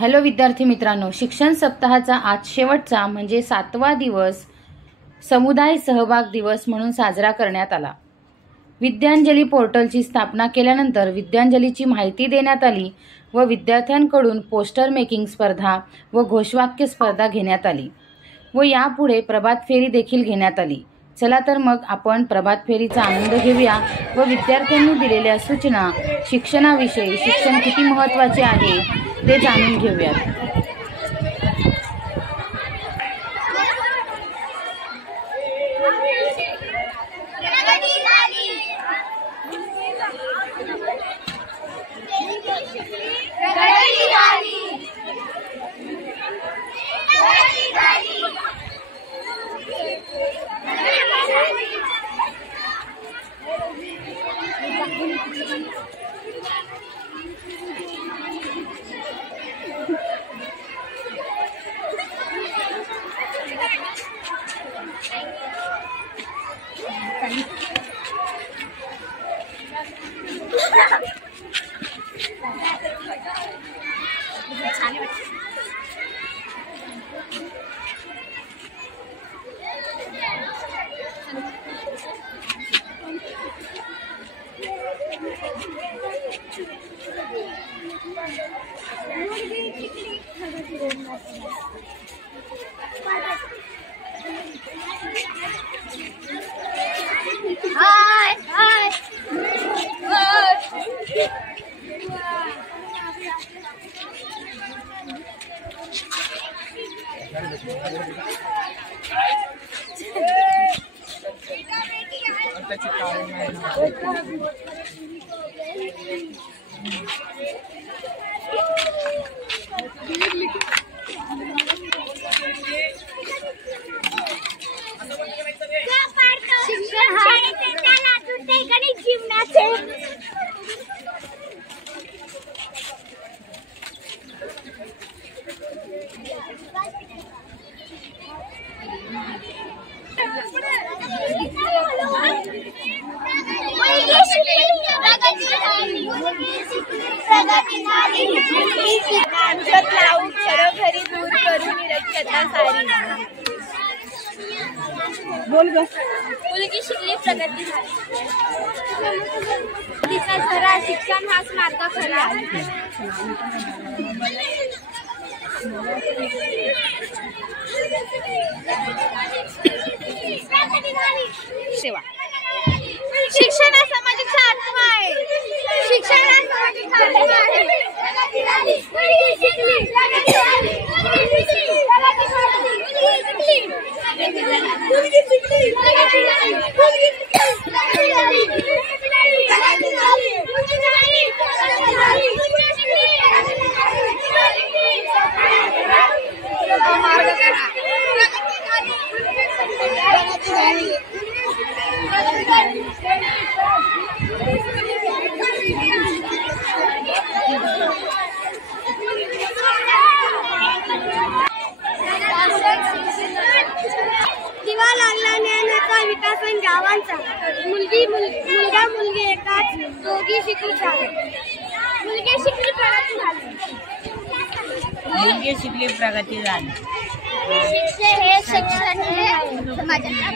Hello विद्यार्थी मित्रांनो, शिक्षण सप्ताहाचा आज शेवटचा म्हणजे 7वा दिवस समुदाय सहभाग दिवस म्हणून साजरा करण्यात आला। विद्यांजली पोर्टलची स्थापना केल्यानंतर विद्यांजलीची माहिती देण्यात आली व विद्यार्थ्यांकडून पोस्टर मेकिंग स्पर्धा व घोषवाक्य स्पर्धा घेण्यात आली व यापुढे प्रभात फेरी देखील घेण्यात आली। चला तर मग आपण प्रभात फेरीचा आनंद घेऊया व विद्यार्थ्यांनी दिलेल्या सूचना शिक्षणाविषयी, शिक्षण किती महत्त्वाचे आहे ते जाणून घेऊयात। मुलगी शिकली प्रगती झाली। तिचा खरा शिक्षण हाच मार्ग खरा। सेवा शिक्षण हा समाजाचा आत्मा आहे। शिक्षण हा समाजाचा आत्मा आहे। मुलगी शिकली प्रगती झाली। मुलगी शिकली प्रगती झाली। मुलगी शिकली प्रगती झाली। मुलगी शिकली प्रगती झाली। मुलगी शिकली प्रगती झाली। प्रगती झाली। मुलगी झाली प्रगती झाली। मुलगी शिकली प्रगती झाली। मुलगी शिकली प्रगती झाली। मार्ग करा प्रगती झाली। प्रगती झाली। दिवा लागला ज्ञानाचा विकासन गावांचा। मुलगा मुलगी एकाच, दोघी शिकली चाल। मुलगी शिकली प्रगती झाली। मुलगी शिकली प्रगती झाली। शिक्षण हे समाजाचा